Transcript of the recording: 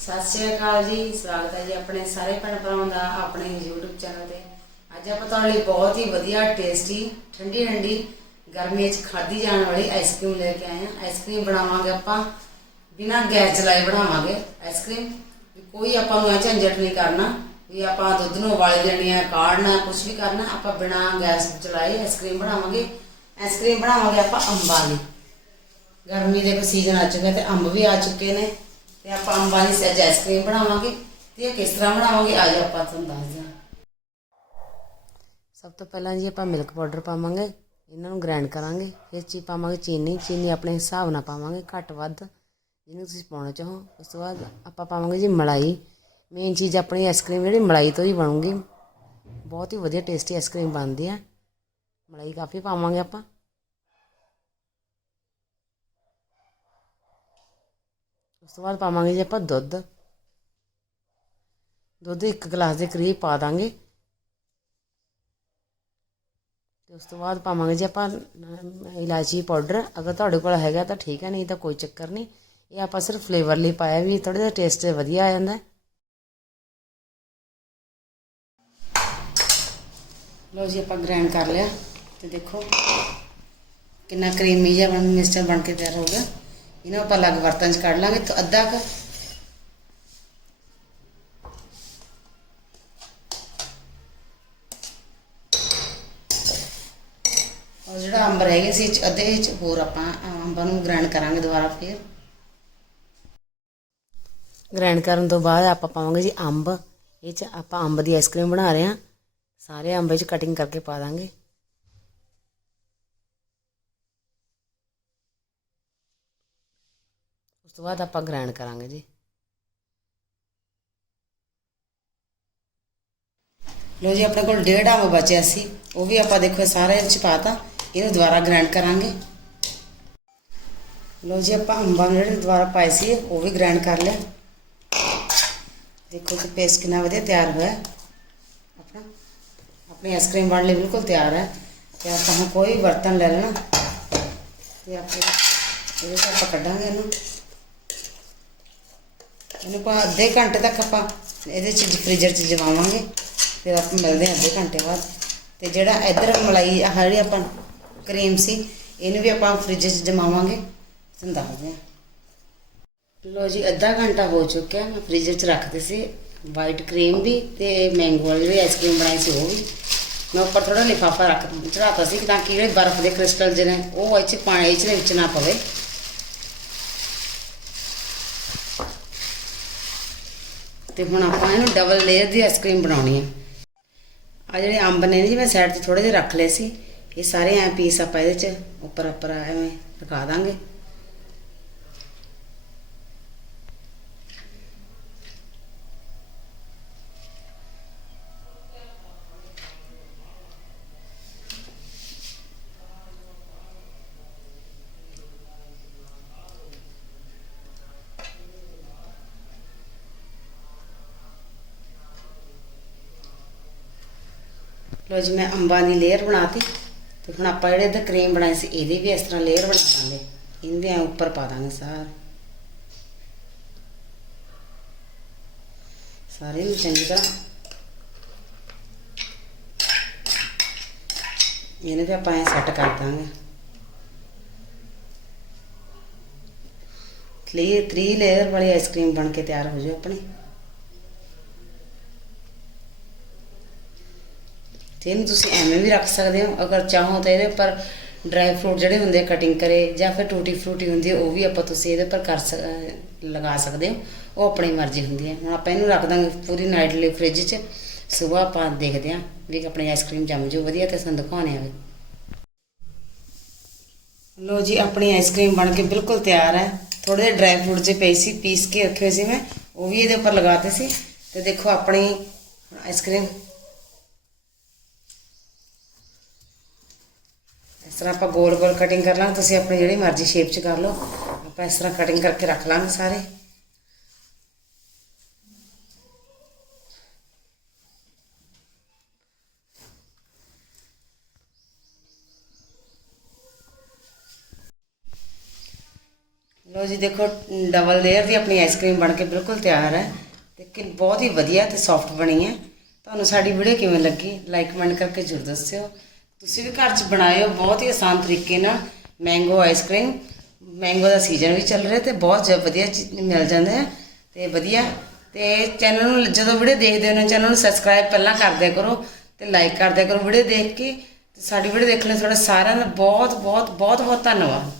ਸਤਿ ਸ਼੍ਰੀ ਅਕਾਲ ਜੀ, ਸਵਾਗਤ ਹੈ ਜੀ ਆਪਣੇ ਸਾਰੇ ਭੈਣ ਭਰਾਵਾਂ ਦਾ ਆਪਣੇ YouTube ਚੈਨਲ ਤੇ। ਅੱਜ ਆਪਾਂ ਤੁਹਾਡੇ ਲਈ ਬਹੁਤ ਹੀ ਵਧੀਆ ਟੇਸਟੀ ਠੰਡੀ ਠੰਡੀ ਗਰਮੀ 'ਚ ਖਾਧੀ ਜਾਣ ਵਾਲੀ ਆਈਸਕ੍ਰੀਮ ਲੈ ਕੇ ਆਏ ਹਾਂ। ਆਈਸਕ੍ਰੀਮ ਬਣਾਵਾਂਗੇ ਆਪਾਂ, ਬਿਨਾਂ ਗੈਸ ਚਲਾਏ ਬਣਾਵਾਂਗੇ ਆਈਸਕ੍ਰੀਮ ਵੀ ਕੋਈ ਆਪਾਂ ਨੂੰ ਇਹ ਝੰਜਟ ਨਹੀਂ ਕਰਨਾ ਵੀ ਆਪਾਂ ਦੁੱਧ ਨੂੰ ਉਬਾਲੇ ਦੇਣੀ ਹੈ ਕਾੜਨਾ ਕੁਝ ਵੀ ਕਰਨਾ, ਆਪਾਂ ਬਿਨਾਂ ਗੈਸ ਚਲਾਏ ਆਈਸਕ੍ਰੀਮ ਬਣਾਵਾਂਗੇ। ਆਈਸਕ੍ਰੀਮ ਬਣਾਵਾਂਗੇ ਆਪਾਂ ਅੰਬਾਂ ਦੀ ਗਰਮੀ ਦੇ ਸੀਜ਼ਨ ਆ ਚੁੱਕਾ ਤੇ ਅੰਬ ਵੀ ਆ ਚੁੱਕੇ ਨੇ। ਤੇ ਆਪਾਂ ਅੰਬਾਂ ਦੀ ਸੱਜ ਆਈਸਕ੍ਰੀਮ ਬਣਾਵਾਂਗੇ ਤੇ ਇਹ ਕਿਸ ਤਰ੍ਹਾਂ ਬਣਾਵਾਂਗੇ ਅੱਜ ਆਪਾਂ ਤੁਹਾਨੂੰ ਦੱਸਦੇ ਹਾਂ ਸਭ ਤੋਂ ਪਹਿਲਾਂ ਜੀ ਆਪਾਂ ਮਿਲਕ ਪਾਊਡਰ ਪਾਵਾਂਗੇ, ਇਹਨਾਂ ਨੂੰ ਗ੍ਰਾਈਂਡ ਕਰਾਂਗੇ, ਫਿਰ ਚੀ ਪਾਵਾਂਗੇ ਚੀਨੀ ਚੀਨੀ ਆਪਣੇ ਹਿਸਾਬ ਨਾਲ ਪਾਵਾਂਗੇ, ਘੱਟ ਵੱਧ, ਜਿਹਨੂੰ ਤੁਸੀਂ ਪਾਉਣਾ ਚਾਹੋ। ਉਸ ਤੋਂ ਬਾਅਦ ਆਪਾਂ ਪਾਵਾਂਗੇ ਜੀ ਮਲਾਈ ਮੇਨ ਚੀਜ਼ ਆਪਣੀ ਆਈਸਕ੍ਰੀਮ ਜਿਹੜੀ ਮਲਾਈ ਤੋਂ ਹੀ ਬਣੂਗੀ। ਬਹੁਤ ਹੀ ਵਧੀਆ ਟੇਸਟੀ ਆਈਸਕ੍ਰੀਮ ਬਣਦੀ ਆ। ਮਲਾਈ ਕਾਫੀ ਪਾਵਾਂਗੇ ਆਪਾਂ। ਉਸ ਤੋਂ ਬਾਅਦ ਪਾਵਾਂਗੇ ਜੀ ਆਪਾਂ ਦੁੱਧ। ਦੁੱਧ ਇੱਕ ਗਲਾਸ ਦੇ ਕਰੀਬ ਪਾ ਦਾਂਗੇ। ਤੇ ਉਸ ਤੋਂ ਬਾਅਦ ਪਾਵਾਂਗੇ ਜੀ ਆਪਾਂ ਨ- ਇਲਾਇਚੀ ਪਾਊਡਰ। ਅਗਰ ਤੁਹਾਡੇ ਕੋਲ ਹੈਗਾ ਤਾਂ ਠੀਕ ਹੈ, ਨਹੀਂ ਤਾਂ ਕੋਈ ਚੱਕਰ ਨਹੀਂ। ਇਹ ਆਪਾਂ ਸਿਰਫ ਫਲੇਵਰ ਲਈ ਪਾਇਆ ਵੀ ਥੋੜਾ ਜਿਹਾ ਟੇਸਟ ਵਧੀਆ ਆ ਜਾਂਦਾ। ਹੈ। ਲਓ ਜੀ ਆਪਾਂ ਗ੍ਰਾਈਂਡ ਕਰ ਲਿਆ। ਤੇ ਦੇਖੋ ਕਿੰਨਾ ਕਰੀਮੀ ਜਿਹਾ ਬਣ ਮਿਕਸਚਰ ਬਣ ਕੇ ਤਿਆਰ ਹੋ ਗਿਆ। ਇਹਨੂੰ ਆਪਾਂ ਅਲੱਗ ਬਰਤਨ 'ਚ ਕੱਢ ਲਾਂਗੇ ਤੇ ਅੱਧਾ ਕੁ। ਔਰ ਜਿਹੜਾ ਅੰਬ ਰਹਿ ਗਿਆ ਸੀ, ਇਹ 'ਚ ਅੱਧੇ 'ਚ ਹੋਰ ਆਪਾਂ ਅੰਬਾਂ ਨੂੰ ਗ੍ਰਾਈਂਡ ਕਰਾਂਗੇ ਦੁਬਾਰਾ ਫੇਰ। ਗ੍ਰਾਈਂਡ ਕਰਨ ਤੋਂ ਬਾਅਦ ਆਪਾਂ ਪਾਵਾਂਗੇ ਜੀ ਅੰਬ। ਇਹ 'ਚ ਆਪਾਂ ਅੰਬ ਦੀ ਆਈਸਕ੍ਰੀਮ ਬਣਾ ਰਹੇ ਹਾਂ। ਸਾਰੇ ਅੰਬ 'ਚ ਕਟਿੰਗ ਕਰਕੇ ਪਾ ਦਾਂਗੇ। ਤੋਂ ਬਾਅਦ ਆਪਾਂ ਗ੍ਰਾਈਂਡ ਕਰਾਂਗੇ ਜੀ। ਲੋ ਜੀ, ਆਪਣੇ ਕੋਲ ਡੇਢ ਅੰਬ ਬਚਿਆ ਸੀ। ਉਹ ਵੀ ਆਪਾਂ ਦੇਖੋ ਸਾਰੇ ਵਿੱਚ ਪਾਤਾ ਇਹਨੂੰ ਦੁਬਾਰਾ ਗ੍ਰਾਈਂਡ ਕਰਾਂਗੇ। ਲੋ ਜੀ, ਆਪਾਂ ਅੰਬਾਂ ਨੂੰ ਜਿਹੜੇ ਦੁਬਾਰਾ ਪਾਏ ਸੀ, ਉਹ ਵੀ ਗ੍ਰਾਇੰਡ ਕਰ ਲਿਆ। ਦੇਖੋ ਜੀ ਪੇਸਟ ਕਿੰਨਾ ਵਧੀਆ ਤਿਆਰ ਹੋਇਆ ਆਪਣਾ, ਆਪਣੀ ਆਈਸਕ੍ਰੀਮ ਬਣ ਲਈ ਬਿਲਕੁਲ ਤਿਆਰ ਹੈ। ਤੇ ਆਪਾਂ ਹੁਣ ਕੋਈ ਵੀ ਬਰਤਨ ਲੈ ਲੈਣਾ। ਤੇ ਆਪਣੇ ਇਹਦੇ ਤੋਂ ਆਪਾਂ ਕੱਢਾਂਗੇ ਇਹਨੂੰ। ਇਹਨੂੰ ਆਪਾਂ ਅੱਧੇ ਘੰਟੇ ਤੱਕ ਆਪਾਂ ਇਹਦੇ ਚ ਫ੍ਰੀਜ਼ਰ ਚ ਜਮਾਵਾਂਗੇ, ਫਿਰ ਆਪਾਂ ਮਿਲਦੇ ਹਾਂ ਅੱਧੇ ਘੰਟੇ ਬਾਅਦ। ਤੇ ਜਿਹੜਾ ਇਧਰ ਮਲਾਈ, ਆਹ ਜਿਹੜੀ ਆਪਾਂ ਕਰੀਮ ਸੀ, ਇਹਨੂੰ ਵੀ ਆਪਾਂ ਫ੍ਰਿਜ 'ਚ ਜਮਾਵਾਂਗੇ, ਤੁਹਾਨੂੰ ਦੱਸਦੇ ਹਾਂ। ਲੋ ਜੀ, ਅੱਧਾ ਘੰਟਾ ਹੋ ਚੁੱਕਿਆ, ਮੈਂ ਫ੍ਰੀਜ਼ਰ 'ਚ ਰੱਖਦੇ ਸੀ। ਵਾਈਟ ਕਰੀਮ ਵੀ ਤੇ ਮੈਂਗੋ ਵਾਲੀ ਜਿਹੜੀ ਆਈਸਕ੍ਰੀਮ ਬਣਾਈ ਸੀ ਉਹ ਵੀ। ਮੈਂ ਉੱਪਰ ਥੋੜਾ ਲਿਫਾਫਾ ਰੱਖ ਚੜਾਤਾ ਸੀ ਤਾਂ ਕਿ ਜਿਹੜੇ ਬਰਫ਼ ਦੇ ਕ੍ਰਿਸਟਲ ਜਿਹੇ ਨੇ ਉਹ ਇਹ 'ਚ ਪਾਣੀ 'ਚ ਦੇ ਵਿੱਚ ਨਾ ਪਵੇ। ਤੇ ਹੁਣ ਆਪਾਂ ਇਹਨੂੰ ਡਬਲ ਲੇਅਰ ਦੀ ਆਈਸਕ੍ਰੀਮ ਬਣਾਉਣੀ ਹੈ। ਆ ਜਿਹੜੇ ਅੰਬ ਨੇ ਜੀ, ਮੈਂ ਸਾਈਡ ਤੇ ਥੋੜੇ ਜਿਹੇ ਰੱਖ ਲਏ ਸੀ। ਇਹ ਸਾਰੇ ਐ ਪੀਸ ਆਪਾਂ ਇਹਦੇ 'ਚ ਉੱਪਰ ਉੱਪਰ ਐਵੇਂ ਲਗਾ ਦਾਂਗੇ। ਲੋ ਜੀ, ਮੈਂ ਅੰਬਾਂ ਦੀ ਲੇਅਰ ਬਣਾਤੀ ਤੇ ਹੁਣ ਆਪਾਂ ਜਿਹੜੇ ਇਹਦਾ ਕਰੀਮ ਬਣਾਈ ਸੀ, ਇਹਦੀ ਵੀ ਇਸ ਤਰ੍ਹਾਂ ਲੇਅਰ ਬਣਾ ਦਾਂਗੇ। ਇਹਨੂੰ ਵੀ ਐ ਉੱਪਰ ਪਾ ਦਾਂਗੇ ਸਾਰ। ਸਾਰੇ ਨੂੰ ਚੰਗੀ ਤਰ੍ਹਾਂ। ਇਹਨੂੰ ਵੀ ਆਪਾਂ ਐ ਸੈੱਟ ਕਰ ਦਾਂਗੇ। ਕਲੀਅਰ 3 ਲੇਅਰ ਵਾਲੀ ਆਈਸਕ੍ਰੀਮ ਬਣ ਕੇ ਤਿਆਰ ਹੋ ਜਾਓ ਆਪਣੀ। ਤੇ ਇਹਨੂੰ ਤੁਸੀਂ ਐਵੇਂ ਵੀ ਰੱਖ ਸਕਦੇ ਹੋ, ਅਗਰ ਚਾਹੋ ਤਾਂ ਇਹਦੇ ਉੱਪਰ ਡਰਾਈ ਫਰੂਟ ਜਿਹੜੇ ਹੁੰਦੇ ਕਟਿੰਗ ਕਰੇ, ਜਾਂ ਫਿਰ ਟੂਟੀ ਫਰੂਟੀ ਹੁੰਦੀ ਉਹ ਵੀ ਆਪਾਂ ਤੁਸੀਂ ਇਹਦੇ ਉੱਪਰ ਕਰ ਸਕ- ਲਗਾ ਸਕਦੇ ਹੋ, ਉਹ ਆਪਣੀ ਮਰਜ਼ੀ ਹੁੰਦੀ ਹੈ ਹੁਣ ਆਪਾਂ ਇਹਨੂੰ ਰੱਖ ਦਾਂਗੇ ਪੂਰੀ ਨਾਈਟ ਲਈ ਫ੍ਰਿਜ 'ਚ, ਸਵੇਰ ਆਪਾਂ ਦੇਖਦੇ ਹਾਂ ਵੀ ਆਪਣੀ ਆਈਸਕ੍ਰੀਮ ਜੰਮ ਜਾਊ ਵਧੀਆ ਤੇ ਸਾਨੂੰ ਦਿਖਾਉਣੇ ਆਵੇ ਲੋ ਜੀ, ਆਪਣੀ ਆਈਸਕ੍ਰੀਮ ਬਣ ਕੇ ਬਿਲਕੁਲ ਤਿਆਰ ਹੈ। ਥੋੜੇ ਜਿਹੇ ਡਰਾਈ ਫਰੂਟ ਜੇ ਪਏ ਸੀ, ਪੀਸ ਕੇ ਰੱਖੇ ਸੀ ਮੈਂ, ਉਹ ਵੀ ਇਹਦੇ ਉੱਪਰ ਲਗਾਤੇ ਸੀ। ਤੇ ਦੇਖੋ ਆਪਣੀ ਆਈਸਕ੍ਰੀਮ ਤਰ੍ਹਾਂ ਆਪਾਂ ਗੋਲ ਗੋਲ ਕਟਿੰਗ ਕਰ ਲਾਂਗੇ, ਤੁਸੀਂ ਆਪਣੀ ਜਿਹੜੀ ਮਰਜ਼ੀ ਸ਼ੇਪ 'ਚ ਕਰ ਲਓ। ਆਪਾਂ ਇਸ ਤਰ੍ਹਾਂ ਕਟਿੰਗ ਕਰਕੇ ਰੱਖ ਲਾਂਗੇ ਸਾਰੇ। ਲਓ ਲੋ ਜੀ, ਦੇਖੋ ਡਬਲ ਲੇਅਰ ਦੀ ਆਪਣੀ ਆਈਸਕ੍ਰੀਮ ਬਣ ਕੇ ਬਿਲਕੁਲ ਤਿਆਰ ਹੈ ਤੇ ਕਿ ਬਹੁਤ ਹੀ ਵਧੀਆ ਤੇ ਸੌਫਟ ਬਣੀ ਹੈ। ਤੁਹਾਨੂੰ ਸਾਡੀ ਵੀਡੀਓ ਕਿਵੇਂ ਲੱਗੀ ਲਾਈਕ ਕਮੈਂਟ ਕਰਕੇ ਜ਼ਰੂਰ ਦੱਸਿਓ। ਤੁਸੀਂ ਵੀ ਘਰ 'ਚ ਬਣਾਇਓ ਬਹੁਤ ਹੀ ਆਸਾਨ ਤਰੀਕੇ ਨਾਲ ਮੈਂਗੋ ਆਈਸਕ੍ਰੀਮ ਮੈਂਗੋ ਦਾ ਸੀਜ਼ਨ ਵੀ ਚੱਲ ਰਿਹਾ ਤੇ ਬਹੁਤ ਜ- ਵਧੀਆ ਚੀਜ਼ ਮਿਲ ਜਾਂਦਾ ਹੈ ਤੇ ਵਧੀਆ। ਤੇ ਚੈਨਲ ਨੂੰ ਜਦੋਂ ਵੀਡੀਓ ਦੇਖਦੇ ਹੋ ਨਾ ਚੈਨਲ ਨੂੰ ਸਬਸਕ੍ਰਾਈਬ ਪਹਿਲਾਂ ਕਰ ਕਰੋ ਤੇ ਲਾਈਕ ਕਰ ਕਰੋ ਵੀਡੀਓ ਦੇਖ ਕੇ ਤੇ ਸਾਡੀ ਵੀਡੀਓ ਦੇਖਣ ਲਈ ਤੁਹਾਡਾ ਸਾਰਿਆਂ ਦਾ ਬਹੁਤ ਬਹੁਤ ਬਹੁਤ ਬਹੁਤ ਧੰਨਵਾਦ।